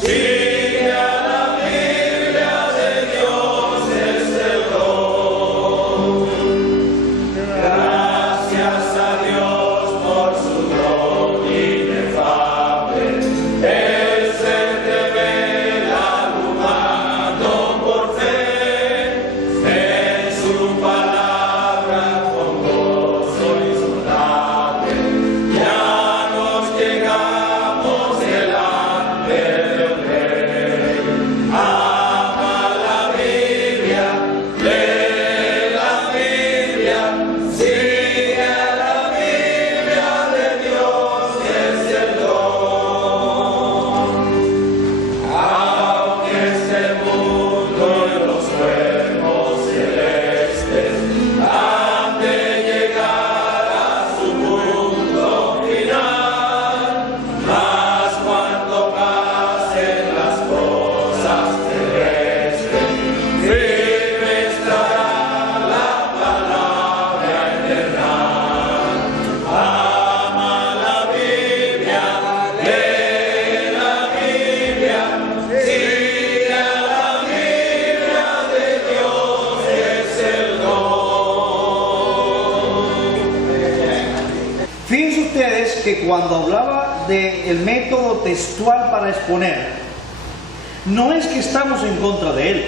Sigue a la Biblia de Dios es el don. Gracias a Dios por su don inefable. Él se revela al humano por fe. En su palabra con gozo insultable ya nos llegamos delante del Rey. Ama la Biblia, lee la Biblia, sigue a la Biblia de Dios es el don. Aunque este mundo y los cuerpos celestes han de llegar a su punto final, mas cuando pasen las cosas terrestres, firme estará la palabra eterna. Ama la Biblia, lee la Biblia, sigue a la Biblia de Dios es el don. Fíjense ustedes que cuando hablaba del método textual para exponer, no es que estamos en contra de él.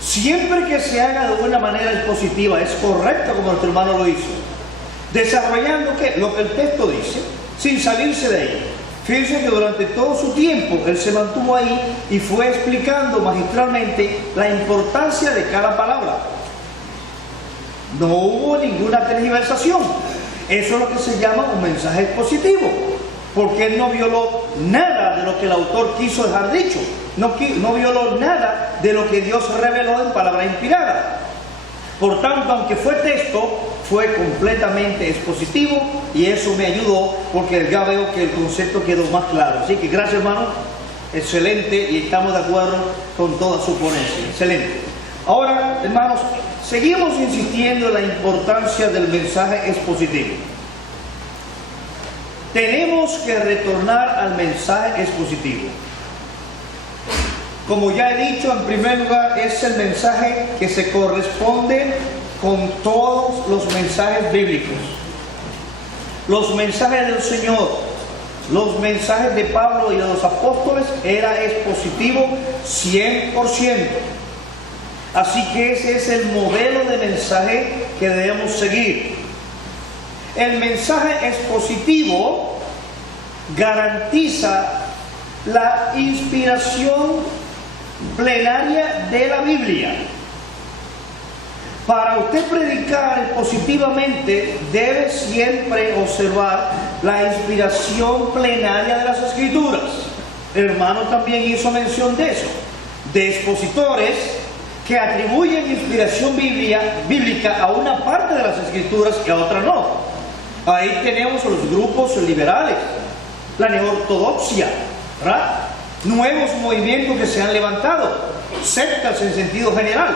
Siempre que se haga de una manera expositiva, es correcto como nuestro hermano lo hizo, desarrollando ¿qué? Lo que el texto dice, sin salirse de ello. Fíjense que durante todo su tiempo él se mantuvo ahí y fue explicando magistralmente la importancia de cada palabra. No hubo ninguna tergiversación. Eso es lo que se llama un mensaje expositivo, porque él no violó nada de lo que el autor quiso dejar dicho, no violó nada de lo que Dios reveló en palabra inspirada. Por tanto, aunque fue texto, fue completamente expositivo, y eso me ayudó porque ya veo que el concepto quedó más claro. Así que gracias, hermano, excelente, y estamos de acuerdo con toda su ponencia, excelente. Ahora, hermanos, seguimos insistiendo en la importancia del mensaje expositivo. Tenemos que retornar al mensaje expositivo. Como ya he dicho, en primer lugar, es el mensaje que se corresponde con todos los mensajes bíblicos. Los mensajes del Señor, los mensajes de Pablo y de los apóstoles, era expositivo 100%. Así que ese es el modelo de mensaje que debemos seguir. El mensaje expositivo garantiza la inspiración plenaria de la Biblia. Para usted predicar expositivamente, debe siempre observar la inspiración plenaria de las Escrituras. El hermano también hizo mención de eso, de expositores que atribuyen inspiración bíblica a una parte de las Escrituras y a otra no. Ahí tenemos a los grupos liberales, la neortodoxia, ¿verdad? Nuevos movimientos que se han levantado, sectas en sentido general.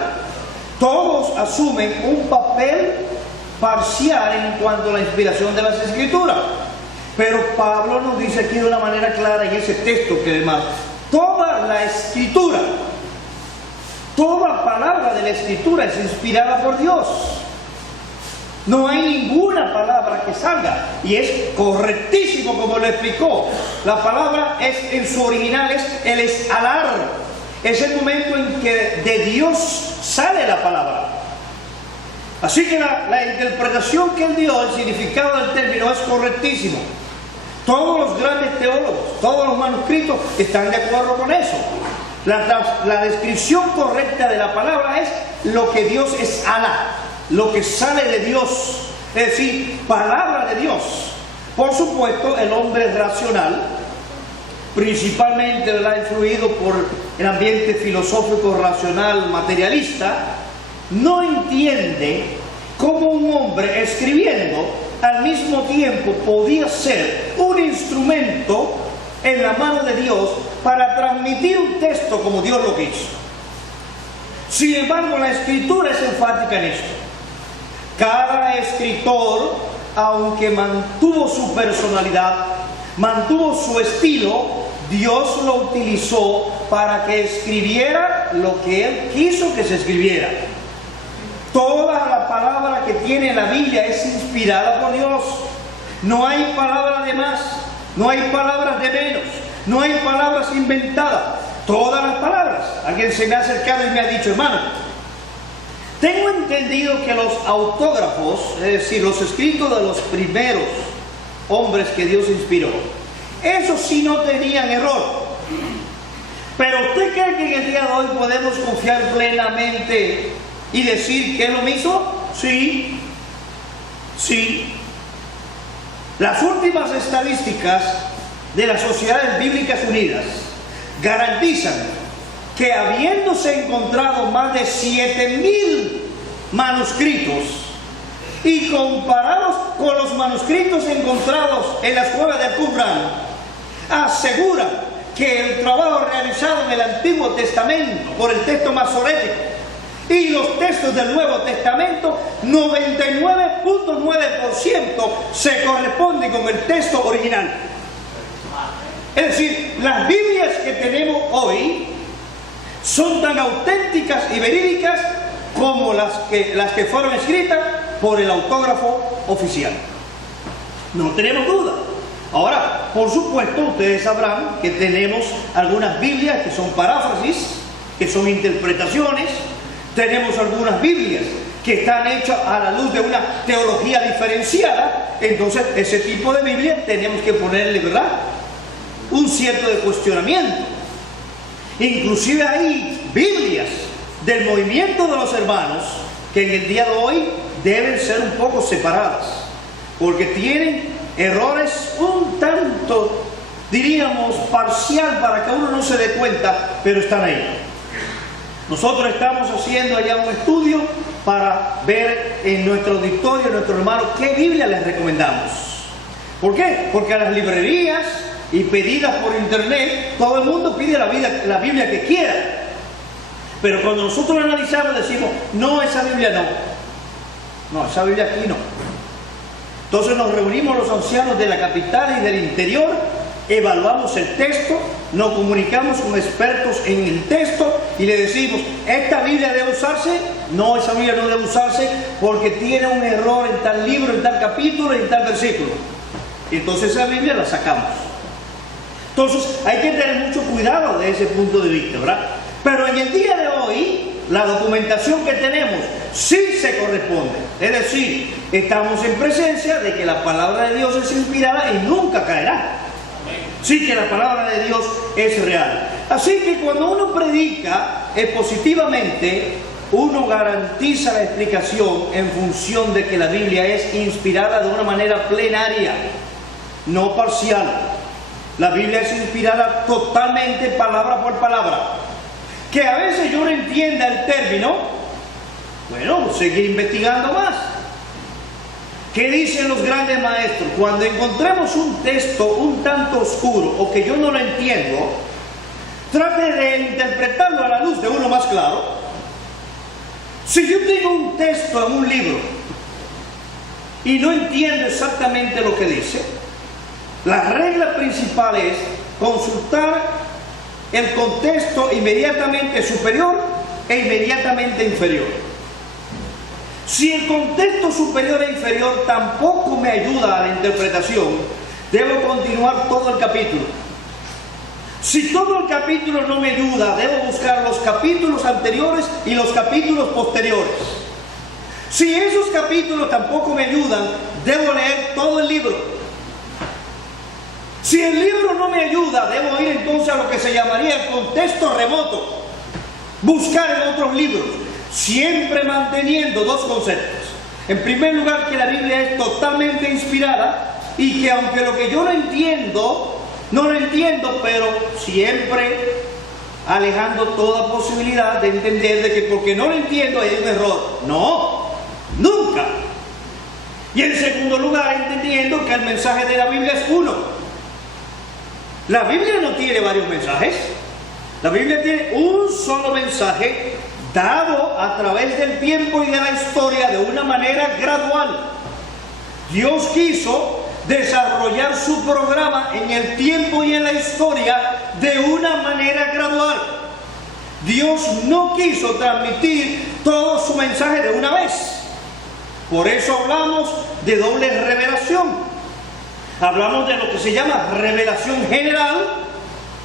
Todos asumen un papel parcial en cuanto a la inspiración de las Escrituras. Pero Pablo nos dice aquí de una manera clara en ese texto que además toda la Escritura, toda palabra de la Escritura es inspirada por Dios. No hay ninguna palabra que salga, y es correctísimo como lo explicó. La palabra es, en su original, es el esalar. Es el momento en que de Dios sale la palabra. Así que la interpretación que él dio, el significado del término, es correctísimo. Todos los grandes teólogos, todos los manuscritos están de acuerdo con eso. La descripción correcta de la palabra es lo que Dios es ala, lo que sale de Dios, es decir, palabra de Dios. Por supuesto, el hombre racional, principalmente influido por el ambiente filosófico racional materialista, no entiende cómo un hombre escribiendo al mismo tiempo podía ser un instrumento en la mano de Dios para transmitir un texto como Dios lo quiso. Sin embargo, la Escritura es enfática en esto. Cada escritor, aunque mantuvo su personalidad, mantuvo su estilo, Dios lo utilizó para que escribiera lo que Él quiso que se escribiera. Toda la palabra que tiene la Biblia es inspirada por Dios. No hay palabra de más, no hay palabras de menos, no hay palabras inventadas. Todas las palabras. Alguien se me ha acercado y me ha dicho, hermano, tengo entendido que los autógrafos, es decir, los escritos de los primeros hombres que Dios inspiró, esos sí no tenían error. Pero ¿usted cree que en el día de hoy podemos confiar plenamente y decir que Él lo hizo? Sí, sí. Las últimas estadísticas de las Sociedades Bíblicas Unidas garantizan que habiéndose encontrado más de 7,000 manuscritos y comparados con los manuscritos encontrados en las cuevas del Qumran, aseguran que el trabajo realizado en el Antiguo Testamento por el texto masorético y los textos del Nuevo Testamento, 99.9% se corresponden con el texto original. Es decir, las Biblias que tenemos hoy son tan auténticas y verídicas como las que fueron escritas por el autógrafo oficial. No tenemos duda. Ahora, por supuesto, ustedes sabrán que tenemos algunas Biblias que son paráfrasis, que son interpretaciones. Tenemos algunas Biblias que están hechas a la luz de una teología diferenciada. Entonces, ese tipo de Biblia tenemos que ponerle, ¿verdad?, un cierto de cuestionamiento. Inclusive hay Biblias del movimiento de los hermanos que en el día de hoy deben ser un poco separadas, porque tienen errores un tanto, diríamos, parcial, para que uno no se dé cuenta, pero están ahí. Nosotros estamos haciendo allá un estudio para ver en nuestro auditorio, en nuestros hermanos, qué Biblia les recomendamos. ¿Por qué? Porque a las librerías y pedidas por internet, todo el mundo pide la Biblia que quiera. Pero cuando nosotros la analizamos decimos, no, esa Biblia no. No, esa Biblia aquí no. Entonces nos reunimos los ancianos de la capital y del interior, evaluamos el texto, nos comunicamos con expertos en el texto y le decimos, ¿esta Biblia debe usarse? No, esa Biblia no debe usarse porque tiene un error en tal libro, en tal capítulo, en tal versículo. Y entonces esa Biblia la sacamos. Entonces hay que tener mucho cuidado de ese punto de vista, ¿verdad? Pero en el día de hoy, la documentación que tenemos sí se corresponde. Es decir, estamos en presencia de que la palabra de Dios es inspirada y nunca caerá. Sí que la palabra de Dios es real. Así que cuando uno predica expositivamente, uno garantiza la explicación en función de que la Biblia es inspirada de una manera plenaria, no parcial. La Biblia es inspirada totalmente, palabra por palabra. Que a veces yo no entienda el término, bueno, seguir investigando más. ¿Qué dicen los grandes maestros? Cuando encontremos un texto un tanto oscuro o que yo no lo entiendo, trate de interpretarlo a la luz de uno más claro. Si yo tengo un texto en un libro y no entiendo exactamente lo que dice, la regla principal es consultar el contexto inmediatamente superior e inmediatamente inferior. Si el contexto superior e inferior tampoco me ayuda a la interpretación, debo continuar todo el capítulo. Si todo el capítulo no me ayuda, debo buscar los capítulos anteriores y los capítulos posteriores. Si esos capítulos tampoco me ayudan, debo leer todo el libro. Si el libro no me ayuda, debo ir entonces a lo que se llamaría el contexto remoto. Buscar en otros libros, siempre manteniendo dos conceptos. En primer lugar, que la Biblia es totalmente inspirada y que aunque lo que yo no entiendo, pero siempre alejando toda posibilidad de entender de que porque no lo entiendo hay un error. No, nunca. Y en segundo lugar, entendiendo que el mensaje de la Biblia es uno. La Biblia no tiene varios mensajes. La Biblia tiene un solo mensaje dado a través del tiempo y de la historia de una manera gradual. Dios quiso desarrollar su programa en el tiempo y en la historia de una manera gradual. Dios no quiso transmitir todo su mensaje de una vez. Por eso hablamos de doble revelación. Hablamos de lo que se llama revelación general,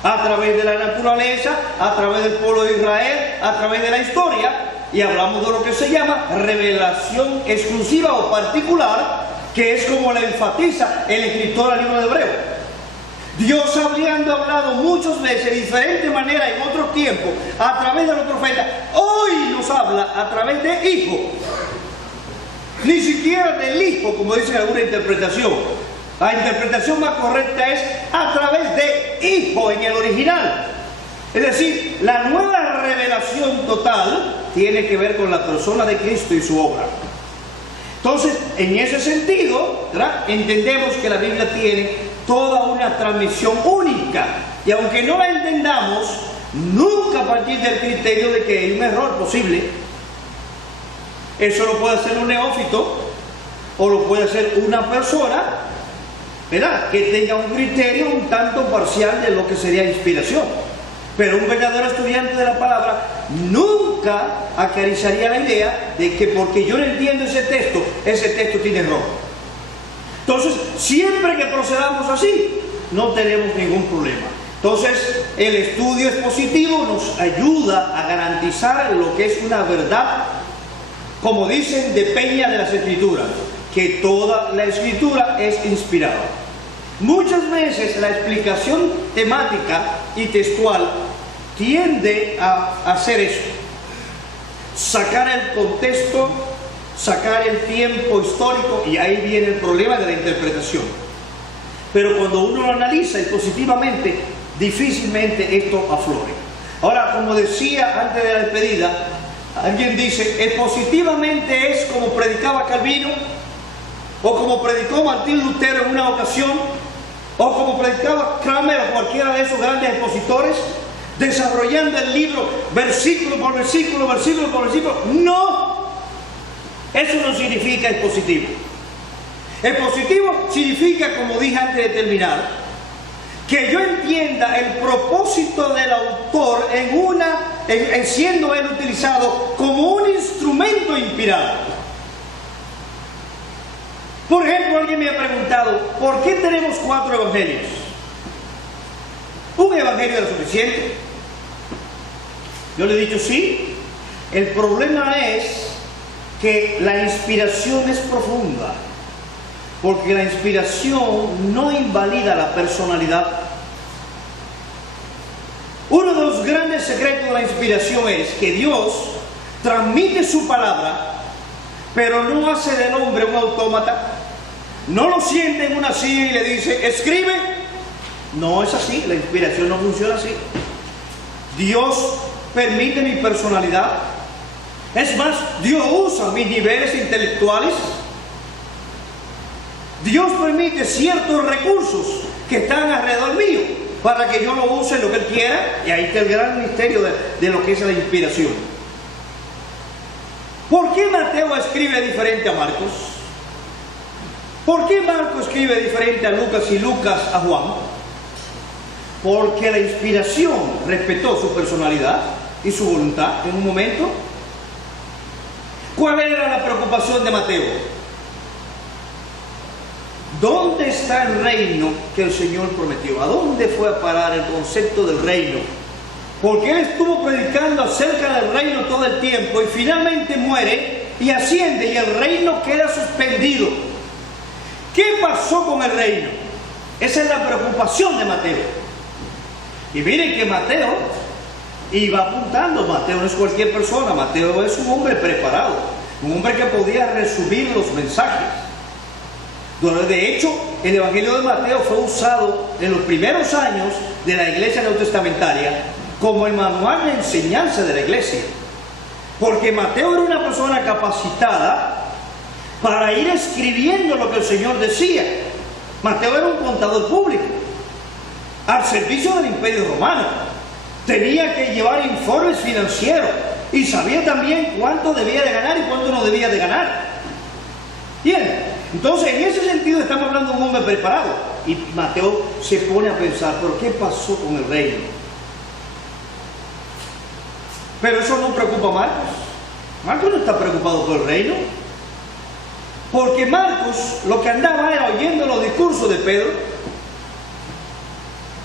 a través de la naturaleza, a través del pueblo de Israel, a través de la historia, y hablamos de lo que se llama revelación exclusiva o particular, que es como la enfatiza el escritor del libro de Hebreos. Dios, habiendo hablado muchas veces de diferente manera en otros tiempos a través de los profetas, hoy nos habla a través de Hijo. Ni siquiera del Hijo, como dice alguna interpretación. La interpretación más correcta es a través de Hijo en el original. Es decir, la nueva revelación total tiene que ver con la persona de Cristo y su obra. Entonces, en ese sentido, ¿verdad?, entendemos que la Biblia tiene toda una transmisión única. Y aunque no la entendamos, nunca a partir del criterio de que hay un error posible. Eso lo puede hacer un neófito o lo puede hacer una persona, ¿verdad?, que tenga un criterio un tanto parcial de lo que sería inspiración. Pero un verdadero estudiante de la palabra nunca acariciaría la idea de que porque yo no entiendo ese texto tiene error. Entonces, siempre que procedamos así, no tenemos ningún problema. Entonces, el estudio expositivo nos ayuda a garantizar lo que es una verdad, como dicen de Peña de las Escrituras, que toda la Escritura es inspirada. Muchas veces la explicación temática y textual tiende a hacer eso: sacar el contexto, sacar el tiempo histórico, y ahí viene el problema de la interpretación. Pero cuando uno lo analiza expositivamente, difícilmente esto aflore. Ahora, como decía antes de la despedida, alguien dice, expositivamente es como predicaba Calvino, o como predicó Martín Lutero en una ocasión, o como predicaba Kramer o cualquiera de esos grandes expositores, desarrollando el libro versículo por versículo, versículo por versículo. No, eso no significa expositivo. Expositivo significa, como dije antes de terminar, que yo entienda el propósito del autor en siendo él utilizado como un instrumento inspirado. Por ejemplo, alguien me ha preguntado, ¿por qué tenemos 4 evangelios? ¿Un evangelio era suficiente? Yo le he dicho sí. El problema es que la inspiración es profunda, porque la inspiración no invalida la personalidad. Uno de los grandes secretos de la inspiración es que Dios transmite su palabra, pero no hace del hombre un autómata. No lo siente en una silla y le dice, escribe. No es así, la inspiración no funciona así. Dios permite mi personalidad. Es más, Dios usa mis niveles intelectuales. Dios permite ciertos recursos que están alrededor mío para que yo lo use en lo que Él quiera. Y ahí está el gran misterio de lo que es la inspiración. ¿Por qué Mateo escribe diferente a Marcos? ¿Por qué Marcos escribe diferente a Lucas y Lucas a Juan? Porque la inspiración respetó su personalidad y su voluntad en un momento. ¿Cuál era la preocupación de Mateo? ¿Dónde está el reino que el Señor prometió? ¿A dónde fue a parar el concepto del reino? Porque él estuvo predicando acerca del reino todo el tiempo y finalmente muere y asciende y el reino queda suspendido. ¿Qué pasó con el reino? Esa es la preocupación de Mateo. Y miren que Mateo iba apuntando. Mateo no es cualquier persona. Mateo es un hombre preparado, un hombre que podía resumir los mensajes. De hecho, el Evangelio de Mateo fue usado en los primeros años de la iglesia neotestamentaria como el manual de enseñanza de la iglesia, porque Mateo era una persona capacitada para ir escribiendo lo que el Señor decía. Mateo era un contador público al servicio del Imperio Romano, tenía que llevar informes financieros y sabía también cuánto debía de ganar y cuánto no debía de ganar. Bien, Entonces, en ese sentido estamos hablando de un hombre preparado. Y Mateo se pone a pensar, ¿pero qué pasó con el reino? Pero eso no preocupa a Marcos. Marcos no está preocupado por el reino. Porque Marcos lo que andaba era oyendo los discursos de Pedro.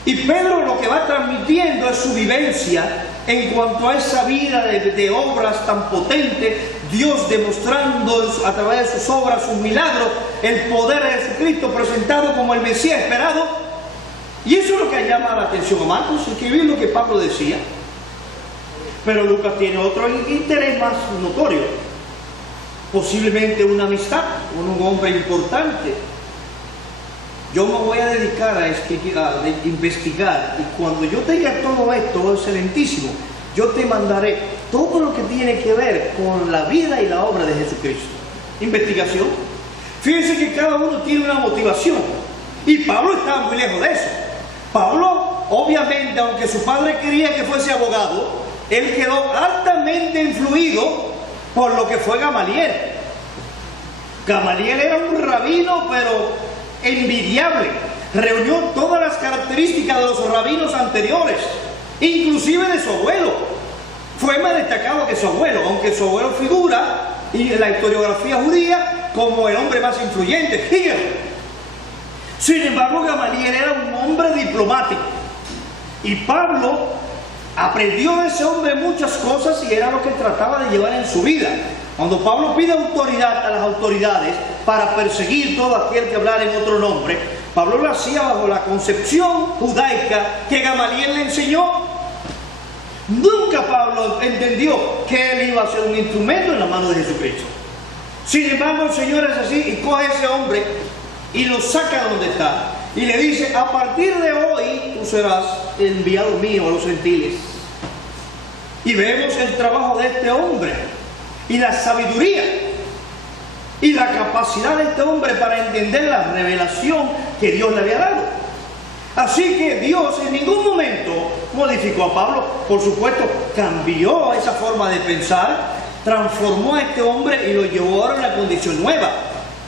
Y Pedro lo que va transmitiendo es su vivencia en cuanto a esa vida de obras tan potentes, Dios demostrando a través de sus obras, sus milagros, el poder de Jesucristo presentado como el Mesías esperado. Y eso es lo que llama la atención a Marcos, escribir lo que Pablo decía. Pero Lucas tiene otro interés más notorio, posiblemente una amistad con un hombre importante. Yo me voy a dedicar a investigar, y cuando yo tenga todo esto, excelentísimo, yo te mandaré todo lo que tiene que ver con la vida y la obra de Jesucristo. Investigación. Fíjense que cada uno tiene una motivación, y Pablo estaba muy lejos de eso. Pablo, obviamente, aunque su padre quería que fuese abogado, él quedó altamente influido por lo que fue Gamaliel. Gamaliel era un rabino, pero envidiable. Reunió todas las características de los rabinos anteriores, inclusive de su abuelo. Fue más destacado que su abuelo, aunque su abuelo figura en la historiografía judía como el hombre más influyente. Sin embargo, Gamaliel era un hombre diplomático, y Pablo aprendió de ese hombre muchas cosas, y era lo que trataba de llevar en su vida. Cuando Pablo pide autoridad a las autoridades para perseguir todo aquel que hablara en otro nombre, Pablo lo hacía bajo la concepción judaica que Gamaliel le enseñó. Nunca Pablo entendió que él iba a ser un instrumento en la mano de Jesucristo. Sin embargo, el Señor es así, y coge a ese hombre y lo saca de donde está y le dice: a partir de hoy tú serás el enviado mío a los gentiles. Y vemos el trabajo de este hombre y la sabiduría y la capacidad de este hombre para entender la revelación que Dios le había dado. Así que Dios en ningún momento modificó a Pablo. Por supuesto, cambió esa forma de pensar, transformó a este hombre y lo llevó ahora a una condición nueva.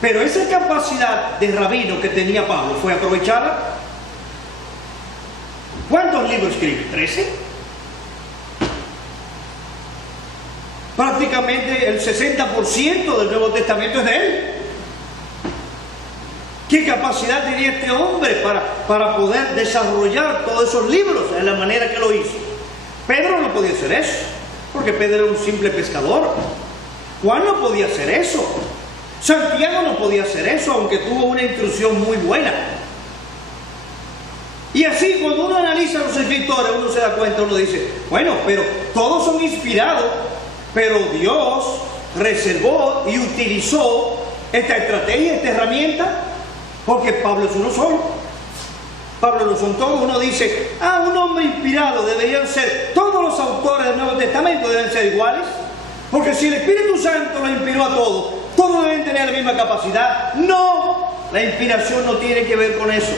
Pero esa capacidad de rabino que tenía Pablo fue aprovechada. ¿Cuántos libros escribe? ¿13? Prácticamente el 60% del Nuevo Testamento es de él. ¿Qué capacidad tenía este hombre para poder desarrollar todos esos libros de la manera que lo hizo? Pedro no podía hacer eso, porque Pedro era un simple pescador. Juan no podía hacer eso. Santiago no podía hacer eso, aunque tuvo una instrucción muy buena. Y así, cuando uno analiza los escritores, uno se da cuenta, uno dice: bueno, pero todos son inspirados, pero Dios reservó y utilizó esta estrategia, esta herramienta, porque Pablo es uno solo. Pablo no son todos. Uno dice: un hombre inspirado deberían ser, todos los autores del Nuevo Testamento deben ser iguales, porque si el Espíritu Santo lo inspiró a todos deben tener la misma capacidad. No, la inspiración no tiene que ver con eso.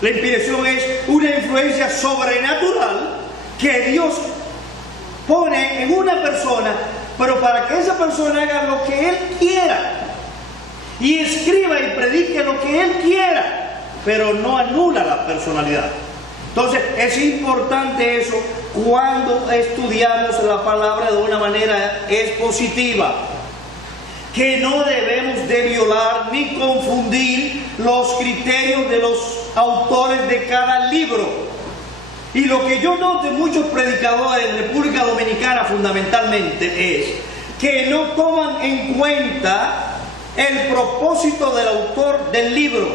La inspiración es una influencia sobrenatural que Dios pone en una persona, pero para que esa persona haga lo que Él quiera y escriba y predique lo que Él quiera, pero no anula la personalidad. Entonces es importante eso cuando estudiamos la palabra de una manera expositiva, que no debemos de violar ni confundir los criterios de los autores de cada libro. Y lo que yo noto en muchos predicadores en República Dominicana fundamentalmente es que no toman en cuenta el propósito del autor del libro,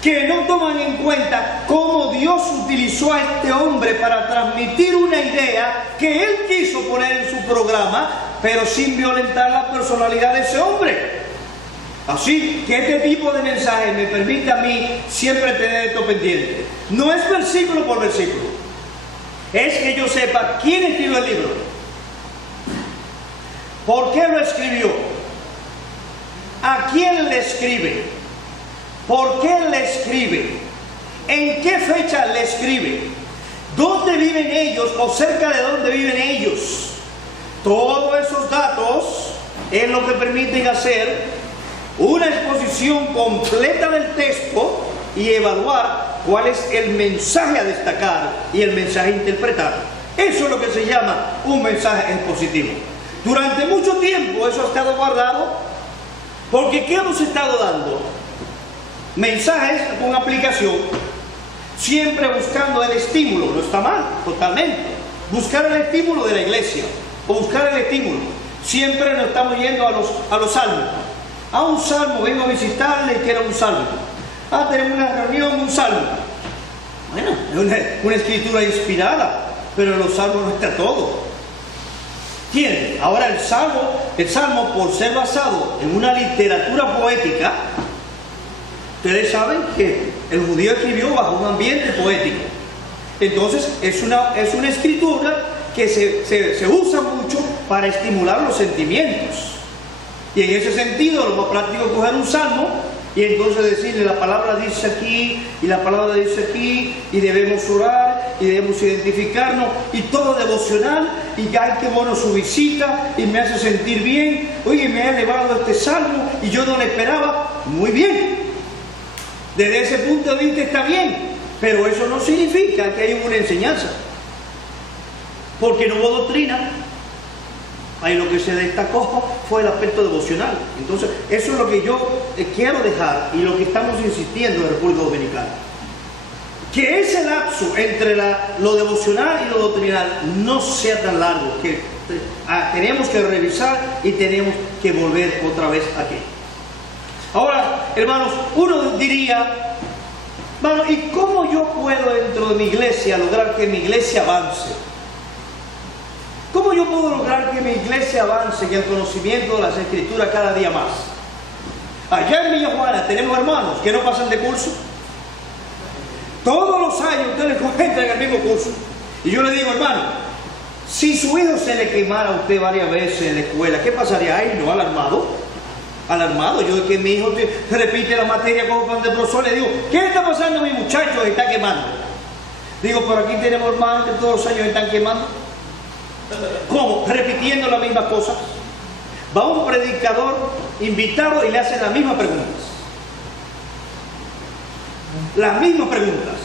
que no toman en cuenta cómo Dios utilizó a este hombre para transmitir una idea que Él quiso poner en su programa, pero sin violentar la personalidad de ese hombre. Así que este tipo de mensaje me permite a mí siempre tener esto pendiente. No es versículo por versículo, es que yo sepa quién escribió el libro, por qué lo escribió, a quién le escribe, por qué le escribe, en qué fecha le escribe, dónde viven ellos o cerca de dónde viven ellos. Todos esos datos es lo que permiten hacer una exposición completa del texto y evaluar cuál es el mensaje a destacar y el mensaje a interpretar. Eso es lo que se llama un mensaje expositivo. Durante mucho tiempo eso ha estado guardado, porque ¿qué hemos estado dando? Mensajes con aplicación, siempre buscando el estímulo. No está mal, totalmente. Buscar el estímulo de la iglesia, o buscar el estímulo. Siempre nos estamos yendo a los salmos. A un salmo, vengo a visitarle y quiero un salmo. Tenemos una reunión, un salmo. Bueno, es una escritura inspirada, pero en los salmos no está todo. ¿Quién? Ahora el salmo, por ser basado en una literatura poética, ustedes saben que el judío escribió bajo un ambiente poético. Entonces es una escritura que se usa mucho para estimular los sentimientos. Y en ese sentido, lo más práctico es coger un salmo y entonces decirle: la palabra dice aquí y la palabra dice aquí, y debemos orar y debemos identificarnos, y todo devocional, y ay, qué bueno su visita y me hace sentir bien. Oye, me ha elevado este salmo y yo no lo esperaba. Muy bien, desde ese punto de vista está bien, pero eso no significa que hay una enseñanza, porque no hubo doctrina. Ahí lo que se destacó fue el aspecto devocional. Entonces, eso es lo que yo quiero dejar y lo que estamos insistiendo en República Dominicana. Que ese lapso entre lo devocional y lo doctrinal no sea tan largo, que tenemos que revisar y tenemos que volver otra vez aquí. Ahora, hermanos, uno diría: bueno, ¿y cómo yo puedo dentro de mi iglesia lograr que mi iglesia avance? ¿Cómo yo puedo lograr que mi iglesia avance en el conocimiento de las Escrituras cada día más? Allá en Villa Juana tenemos hermanos que no pasan de curso. Todos los años ustedes encuentran el mismo curso. Y yo le digo: hermano, si su hijo se le quemara a usted varias veces en la escuela, ¿qué pasaría? Ay, no, alarmado. Alarmado. Yo, que mi hijo repite la materia como cuando el profesor le digo: ¿qué le está pasando a mi muchacho? Se está quemando. Digo: por aquí tenemos hermanos que todos los años están quemando. ¿Cómo? Repitiendo las mismas cosas. Va un predicador invitado y le hacen las mismas preguntas. Las mismas preguntas.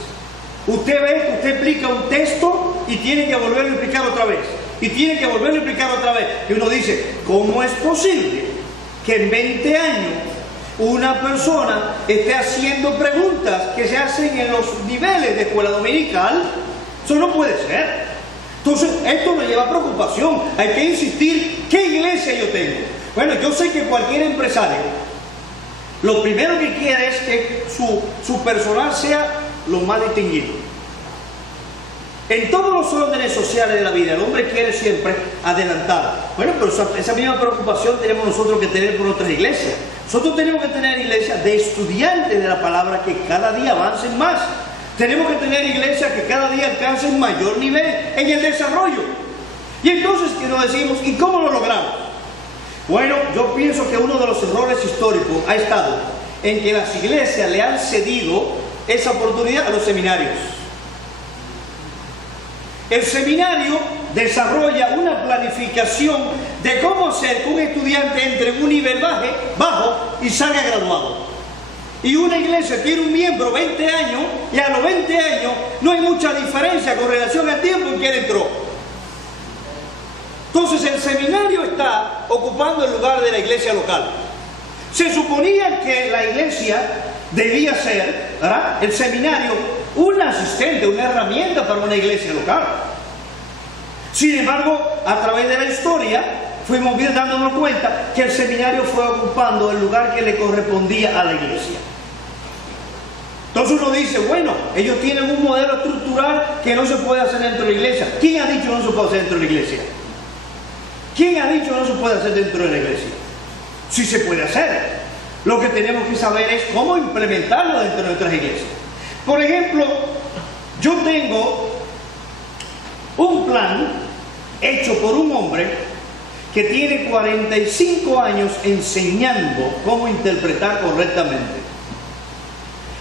Usted ve, usted explica un texto y tiene que volverlo a explicar otra vez. Y tiene que volverlo a explicar otra vez. Y uno dice: ¿cómo es posible que en 20 años una persona esté haciendo preguntas que se hacen en los niveles de escuela dominical? Eso no puede ser. Entonces, esto nos lleva a preocupación. Hay que insistir: ¿qué iglesia yo tengo? Bueno, yo sé que cualquier empresario lo primero que quiere es que su personal sea lo más distinguido. En todos los órdenes sociales de la vida, el hombre quiere siempre adelantar. Bueno, pero esa misma preocupación tenemos nosotros que tener por nuestras iglesias. Nosotros tenemos que tener iglesias de estudiantes de la palabra que cada día avancen más. Tenemos que tener iglesias que cada día alcancen mayor nivel en el desarrollo. Y entonces, ¿qué nos decimos? ¿Y cómo lo logramos? Bueno, yo pienso que uno de los errores históricos ha estado en que las iglesias le han cedido esa oportunidad a los seminarios. El seminario desarrolla una planificación de cómo hacer que un estudiante entre en un nivel bajo y salga graduado. Y una iglesia tiene un miembro 20 años y a los 20 años no hay mucha diferencia con relación al tiempo en que él entró. Entonces el seminario está ocupando el lugar de la iglesia local. Se suponía que la iglesia debía ser, ¿verdad?, el seminario, un asistente, una herramienta para una iglesia local. Sin embargo, a través de la historia fuimos dándonos cuenta que el seminario fue ocupando el lugar que le correspondía a la iglesia. Entonces uno dice: bueno, ellos tienen un modelo estructural que no se puede hacer dentro de la iglesia. ¿Quién ha dicho no se puede hacer dentro de la iglesia? ¿Quién ha dicho no se puede hacer dentro de la iglesia? Sí se puede hacer. Lo que tenemos que saber es cómo implementarlo dentro de nuestras iglesias. Por ejemplo, yo tengo un plan hecho por un hombre que tiene 45 años enseñando cómo interpretar correctamente.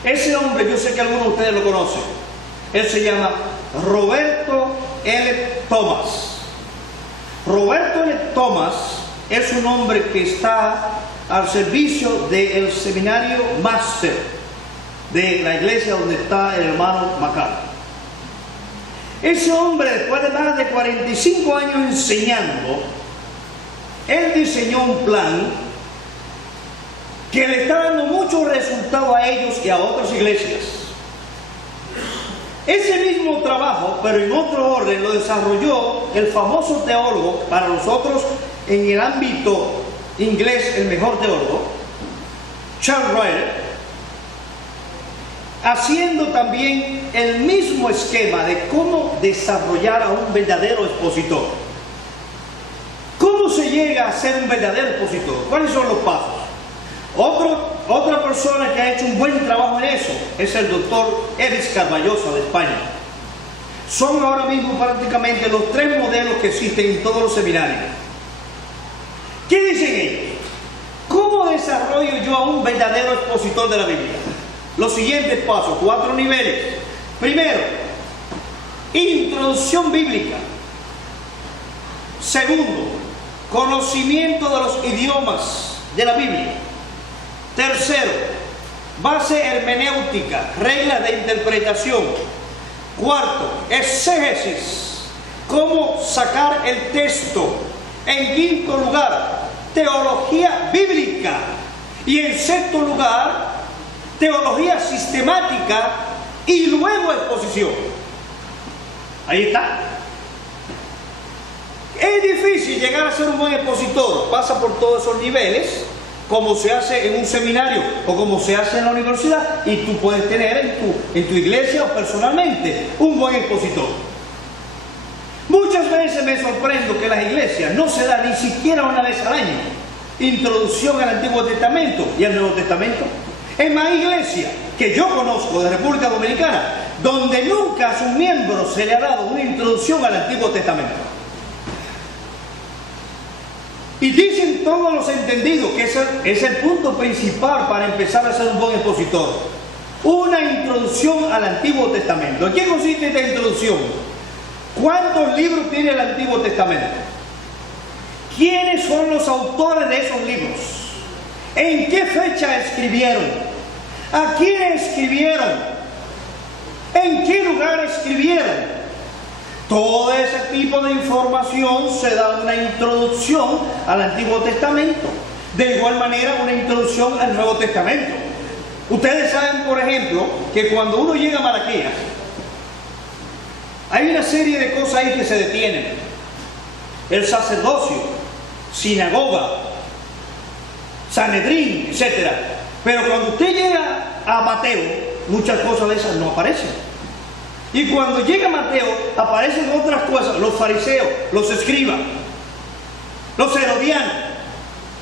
Ese hombre, yo sé que algunos de ustedes lo conocen. Él se llama Roberto L. Thomas. Roberto L. Thomas es un hombre que está al servicio del seminario máster de la iglesia donde está el hermano MacArthur. Ese hombre, después de más de 45 años enseñando, él diseñó un plan que le está dando mucho resultado a ellos y a otras iglesias. Ese mismo trabajo, pero en otro orden, lo desarrolló el famoso teólogo, para nosotros en el ámbito inglés el mejor teólogo, Charles Ryder, haciendo también el mismo esquema de cómo desarrollar a un verdadero expositor. ¿Cómo se llega a ser un verdadero expositor? ¿Cuáles son los pasos? Otra persona que ha hecho un buen trabajo en eso es el doctor Evis Carballosa de España. Son ahora mismo prácticamente los 3 modelos que existen en todos los seminarios. ¿Qué dicen ellos? ¿Cómo desarrollo yo a un verdadero expositor de la Biblia? Los siguientes pasos, 4 niveles. Primero, introducción bíblica. Segundo, conocimiento de los idiomas de la Biblia. Tercero, base hermenéutica, reglas de interpretación. Cuarto, exégesis, cómo sacar el texto. En quinto lugar, teología bíblica. Y en sexto lugar, teología sistemática y luego exposición. Ahí está. Es difícil llegar a ser un buen expositor. Pasa por todos esos niveles, como se hace en un seminario o como se hace en la universidad, y tú puedes tener en tu iglesia o personalmente un buen expositor. Muchas veces me sorprendo que las iglesias no se da ni siquiera una vez al año introducción al Antiguo Testamento y al Nuevo Testamento. Es más, iglesia que yo conozco de República Dominicana donde nunca a sus miembros se le ha dado una introducción al Antiguo Testamento. Y dicen todos los entendidos que ese es el punto principal para empezar a ser un buen expositor. Una introducción al Antiguo Testamento. ¿En qué consiste esta introducción? ¿Cuántos libros tiene el Antiguo Testamento? ¿Quiénes son los autores de esos libros? ¿En qué fecha escribieron? ¿A quién escribieron? ¿En qué lugar escribieron? Todo ese tipo de información se da una introducción al Antiguo Testamento. De igual manera, una introducción al Nuevo Testamento. Ustedes saben, por ejemplo, que cuando uno llega a Malaquías, hay una serie de cosas ahí que se detienen. El sacerdocio, sinagoga, Sanedrín, etc. Pero cuando usted llega a Mateo, muchas cosas de esas no aparecen. Y cuando llega Mateo, aparecen otras cosas, los fariseos, los escribas, los herodianos.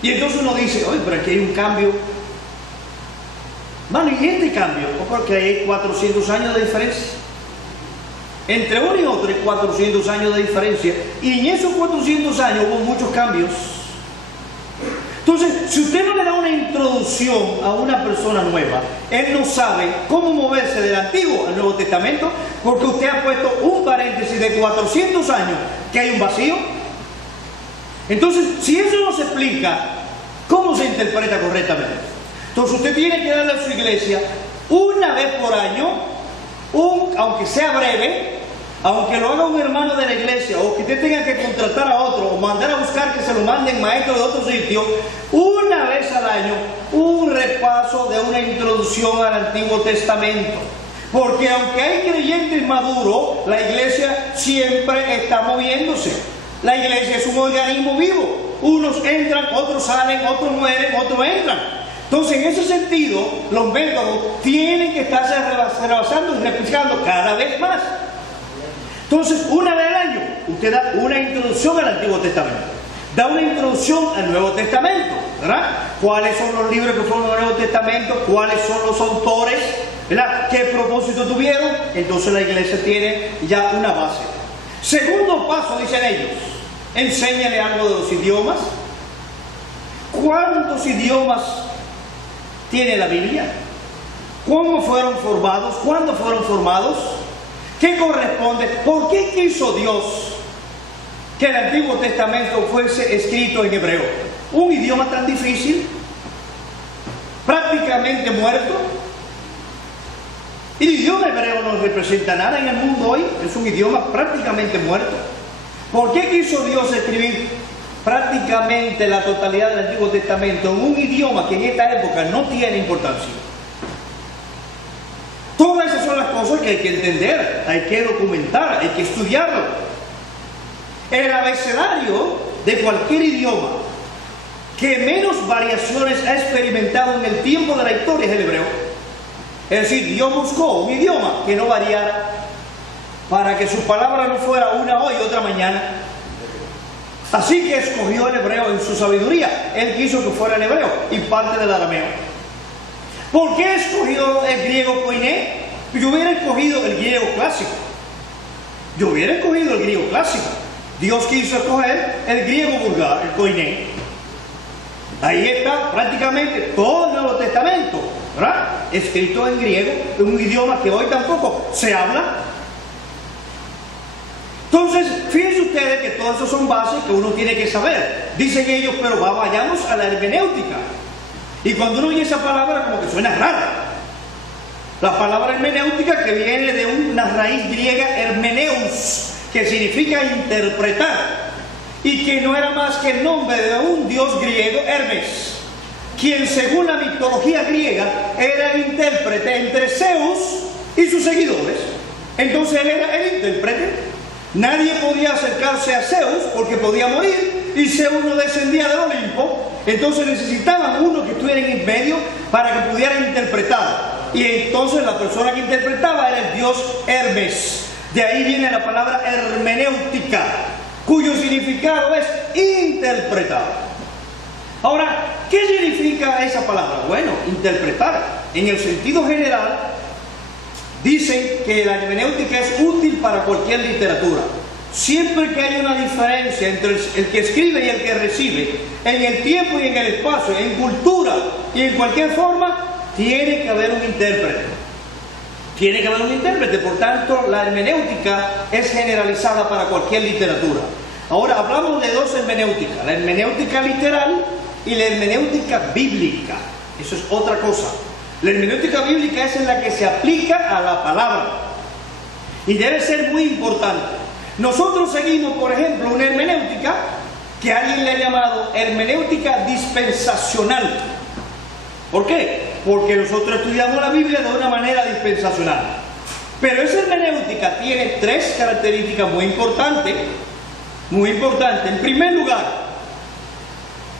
Y entonces uno dice, oye, pero aquí hay un cambio. Bueno, ¿y este cambio? Porque hay 400 años de diferencia. Entre uno y otro hay 400 años de diferencia. Y en esos 400 años hubo muchos cambios. Entonces, si usted no le da una introducción a una persona nueva, él no sabe cómo moverse del Antiguo al Nuevo Testamento, porque usted ha puesto un paréntesis de 400 años que hay un vacío. Entonces, si eso no se explica, ¿cómo se interpreta correctamente? Entonces, usted tiene que darle a su iglesia una vez por año, aunque sea breve, aunque lo haga un hermano de la iglesia, o que usted tenga que contratar a otro, o mandar a buscar que se lo manden maestros de otro sitio, una vez al año, un repaso de una introducción al Antiguo Testamento. Porque aunque hay creyentes maduros, la iglesia siempre está moviéndose. La iglesia es un organismo vivo. Unos entran, otros salen, otros mueren, otros entran. Entonces, en ese sentido, los métodos tienen que estarse rebasando y replicando cada vez más. Entonces, una vez al año, usted da una introducción al Antiguo Testamento, da una introducción al Nuevo Testamento, ¿verdad? ¿Cuáles son los libros que forman el Nuevo Testamento? ¿Cuáles son los autores? ¿Verdad? ¿Qué propósito tuvieron? Entonces la iglesia tiene ya una base. Segundo paso, dicen ellos, enséñale algo de los idiomas. ¿Cuántos idiomas tiene la Biblia? ¿Cómo fueron formados? ¿Cuándo fueron formados? ¿Qué corresponde? ¿Por qué quiso Dios que el Antiguo Testamento fuese escrito en hebreo? Un idioma tan difícil, prácticamente muerto. El idioma hebreo no representa nada en el mundo hoy, es un idioma prácticamente muerto. ¿Por qué quiso Dios escribir prácticamente la totalidad del Antiguo Testamento en un idioma que en esta época no tiene importancia? Todas esas son las cosas que hay que entender, hay que documentar, hay que estudiarlo. El abecedario de cualquier idioma que menos variaciones ha experimentado en el tiempo de la historia es el hebreo. Es decir, Dios buscó un idioma que no variara para que su palabra no fuera una hoy y otra mañana. Así que escogió el hebreo en su sabiduría. Él quiso que fuera el hebreo y parte del arameo. ¿Por qué escogió el griego koiné? Yo hubiera escogido el griego clásico. Dios quiso escoger el griego vulgar, el koiné. Ahí está prácticamente todo el Nuevo Testamento, ¿verdad? Escrito en griego, en un idioma que hoy tampoco se habla. Entonces, fíjense ustedes que todo eso son bases que uno tiene que saber. Dicen ellos, pero vayamos a la hermenéutica. Y cuando uno oye esa palabra, como que suena rara. La palabra hermenéutica, que viene de una raíz griega, hermeneus, que significa interpretar, y que no era más que el nombre de un dios griego, Hermes, quien según la mitología griega era el intérprete entre Zeus y sus seguidores. Entonces él era el intérprete. Nadie podía acercarse a Zeus porque podía morir, y Zeus no descendía del Olimpo. Entonces necesitaban uno que estuviera en medio para que pudiera interpretar. Y entonces la persona que interpretaba era el dios Hermes. De ahí viene la palabra hermenéutica, cuyo significado es interpretar. Ahora, ¿qué significa esa palabra? Bueno, interpretar. En el sentido general, dicen que la hermenéutica es útil para cualquier literatura. Siempre que haya una diferencia entre el que escribe y el que recibe, en el tiempo y en el espacio, en cultura y en cualquier forma, tiene que haber un intérprete. Por tanto, la hermenéutica es generalizada para cualquier literatura. Ahora, hablamos de dos hermenéuticas: la hermenéutica literal y la hermenéutica bíblica. Eso es otra cosa. La hermenéutica bíblica es en la que se aplica a la palabra, y debe ser muy importante. Nosotros seguimos, por ejemplo, una hermenéutica que alguien le ha llamado hermenéutica dispensacional. ¿Por qué? Porque nosotros estudiamos la Biblia de una manera dispensacional. Pero esa hermenéutica tiene tres características muy importantes. En primer lugar,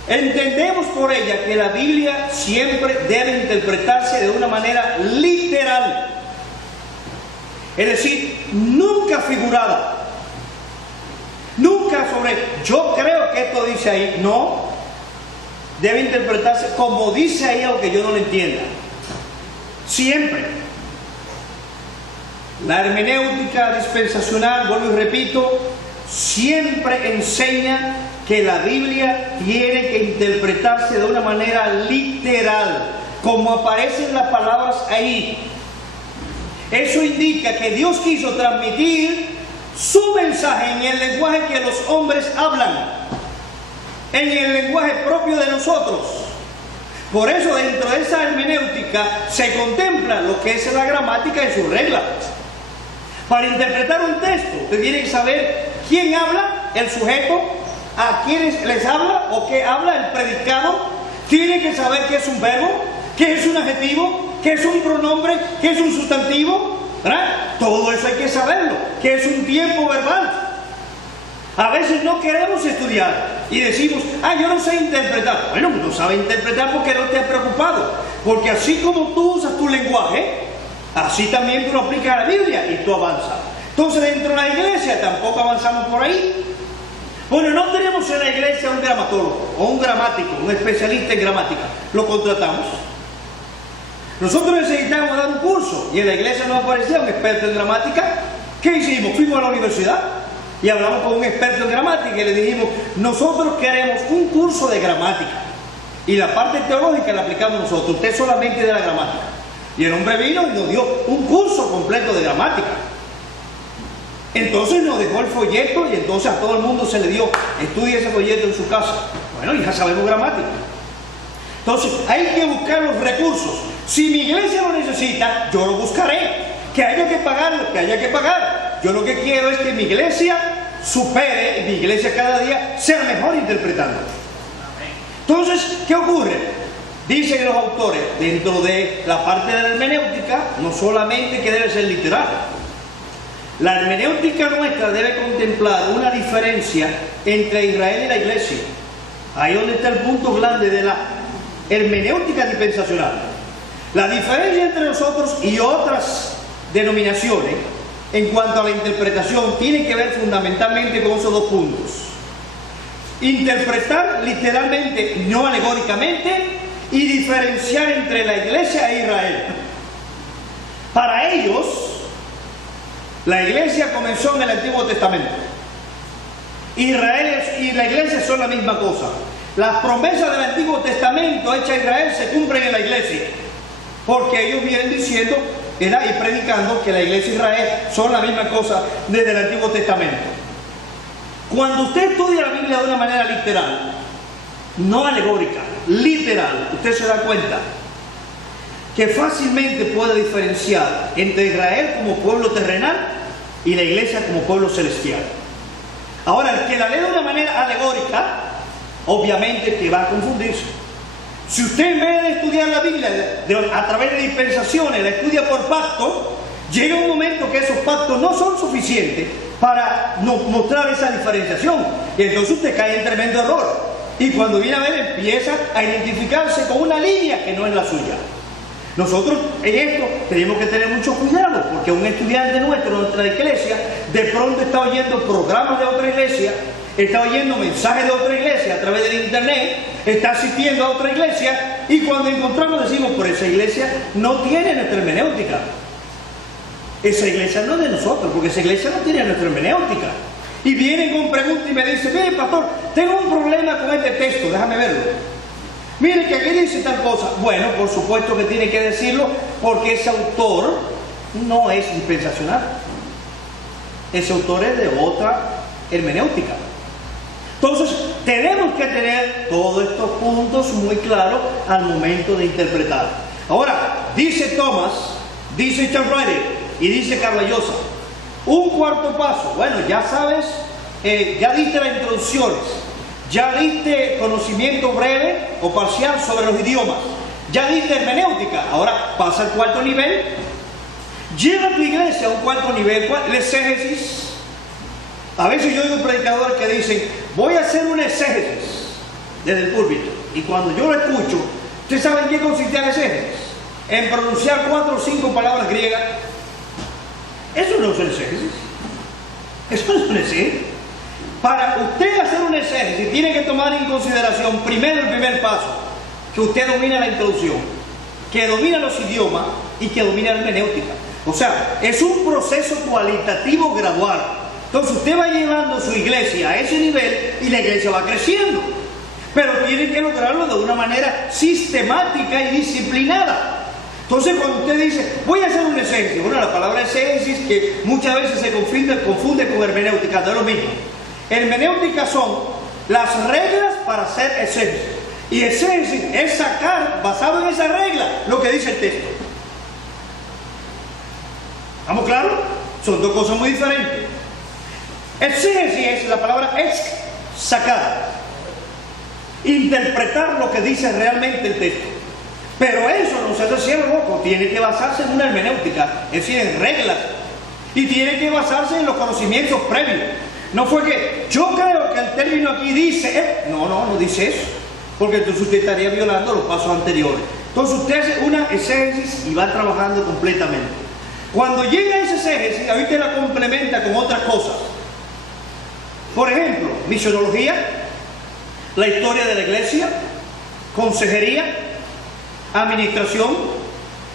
entendemos por ella que la Biblia siempre debe interpretarse de una manera literal. Es decir, nunca figurada. Nunca sobre, yo creo que esto dice ahí. No. Debe interpretarse como dice ahí, aunque yo no lo entienda. Siempre. La hermenéutica dispensacional, vuelvo y repito, siempre enseña que la Biblia tiene que interpretarse de una manera literal, como aparecen las palabras ahí. Eso indica que Dios quiso transmitir su mensaje en el lenguaje que los hombres hablan, en el lenguaje propio de nosotros. Por eso dentro de esa hermenéutica se contempla lo que es la gramática y sus reglas. Para interpretar un texto, usted tiene que saber quién habla, el sujeto, a quiénes les habla o qué habla el predicado. Tiene que saber qué es un verbo, qué es un adjetivo, qué es un pronombre, qué es un sustantivo, ¿verdad? Todo eso hay que saberlo, qué es un tiempo verbal. A veces no queremos estudiar y decimos, yo no sé interpretar. Bueno, no sabes interpretar porque no te has preocupado. Porque así como tú usas tu lenguaje, así también tú lo aplicas a la Biblia y tú avanzas. Entonces dentro de la iglesia tampoco avanzamos por ahí. Bueno, no tenemos en la iglesia un gramatólogo o un gramático, un especialista en gramática. Lo contratamos. Nosotros necesitamos dar un curso y en la iglesia nos aparecía un experto en gramática. ¿Qué hicimos? Fuimos a la universidad y hablamos con un experto en gramática y le dijimos, nosotros queremos un curso de gramática y la parte teológica la aplicamos nosotros, usted solamente de la gramática. Y el hombre vino y nos dio un curso completo de gramática. Entonces nos dejó el folleto y entonces a todo el mundo se le dio, estudie ese folleto en su casa. Bueno, ya sabemos gramática. Entonces hay que buscar los recursos. Si mi iglesia lo necesita, yo lo buscaré. Que haya que pagar lo que haya que pagar. Yo lo que quiero es que mi iglesia supere, mi iglesia cada día sea mejor interpretando. Entonces, ¿qué ocurre? Dicen los autores, dentro de la parte de la hermenéutica, no solamente que debe ser literal. La hermenéutica nuestra debe contemplar una diferencia entre Israel y la iglesia. Ahí donde está el punto grande de la hermenéutica dispensacional. La diferencia entre nosotros y otras denominaciones en cuanto a la interpretación tiene que ver fundamentalmente con esos dos puntos. Interpretar literalmente, no alegóricamente, y diferenciar entre la iglesia e Israel. Para ellos, la iglesia comenzó en el Antiguo Testamento. Israel y la iglesia son la misma cosa. Las promesas del Antiguo Testamento hechas a Israel se cumplen en la iglesia, porque ellos vienen diciendo y predicando que la iglesia y Israel son la misma cosa desde el Antiguo Testamento. Cuando usted estudia la Biblia de una manera literal, no alegórica, literal, usted se da cuenta que fácilmente puede diferenciar entre Israel como pueblo terrenal y la iglesia como pueblo celestial. Ahora, el que la lee de una manera alegórica, obviamente que va a confundirse. Si usted en vez de estudiar la Biblia a través de dispensaciones, la estudia por pacto, llega un momento que esos pactos no son suficientes para mostrar esa diferenciación. Y entonces usted cae en tremendo error. Y cuando viene a ver, empieza a identificarse con una línea que no es la suya. Nosotros en esto tenemos que tener mucho cuidado, porque un estudiante nuestro, nuestra iglesia, de pronto está oyendo programas de otra iglesia, está oyendo mensajes de otra iglesia a través del internet, está asistiendo a otra iglesia, y cuando encontramos decimos, pero esa iglesia no tiene nuestra hermenéutica. Esa iglesia no es de nosotros, porque esa iglesia no tiene nuestra hermenéutica. Y vienen con preguntas y me dicen, mire pastor, tengo un problema con este texto, déjame verlo. Mire que aquí dice tal cosa. Bueno, por supuesto que tiene que decirlo, porque ese autor no es dispensacional. Ese autor es de otra hermenéutica. Entonces, tenemos que tener todos estos puntos muy claros al momento de interpretar. Ahora, dice Thomas, dice Charles Ryder y dice Carballosa, un cuarto paso. Bueno, ya sabes, ya diste las introducciones, ya diste conocimiento breve o parcial sobre los idiomas, ya diste hermenéutica. Ahora pasa al cuarto nivel. Lleva a tu iglesia a un cuarto nivel, el exégesis. A veces yo oigo predicadores que dicen, voy a hacer un exégesis desde el púlpito. Y cuando yo lo escucho, ¿ustedes saben qué consiste el exégesis? En pronunciar 4 o 5 palabras griegas. Eso no es un exégesis. Eso no es un exégesis. Para usted hacer un exégesis, tiene que tomar en consideración primero el primer paso, que usted domina la introducción, que domina los idiomas y que domina la hermenéutica. O sea, es un proceso cualitativo gradual. Entonces usted va llevando su iglesia a ese nivel y la iglesia va creciendo. Pero tiene que lograrlo de una manera sistemática y disciplinada. Entonces cuando usted dice, voy a hacer un exégesis, bueno, la palabra exégesis que muchas veces se confunde con hermenéutica, no es lo mismo. Hermenéutica son las reglas para hacer exégesis. Y exégesis es sacar, basado en esa regla, lo que dice el texto. ¿Estamos claros? Son dos cosas muy diferentes. Exégesis es la palabra ex, sacar, interpretar lo que dice realmente el texto. Pero eso no se hace cielo loco, tiene que basarse en una hermenéutica, es decir, en reglas, y tiene que basarse en los conocimientos previos. No fue que yo creo que el término aquí dice, no dice eso, porque entonces usted estaría violando los pasos anteriores. Entonces usted hace una exégesis y va trabajando completamente. Cuando llega a ese exégesis, ahorita la complementa con otras cosas. Por ejemplo, misionología, la historia de la iglesia, consejería, administración,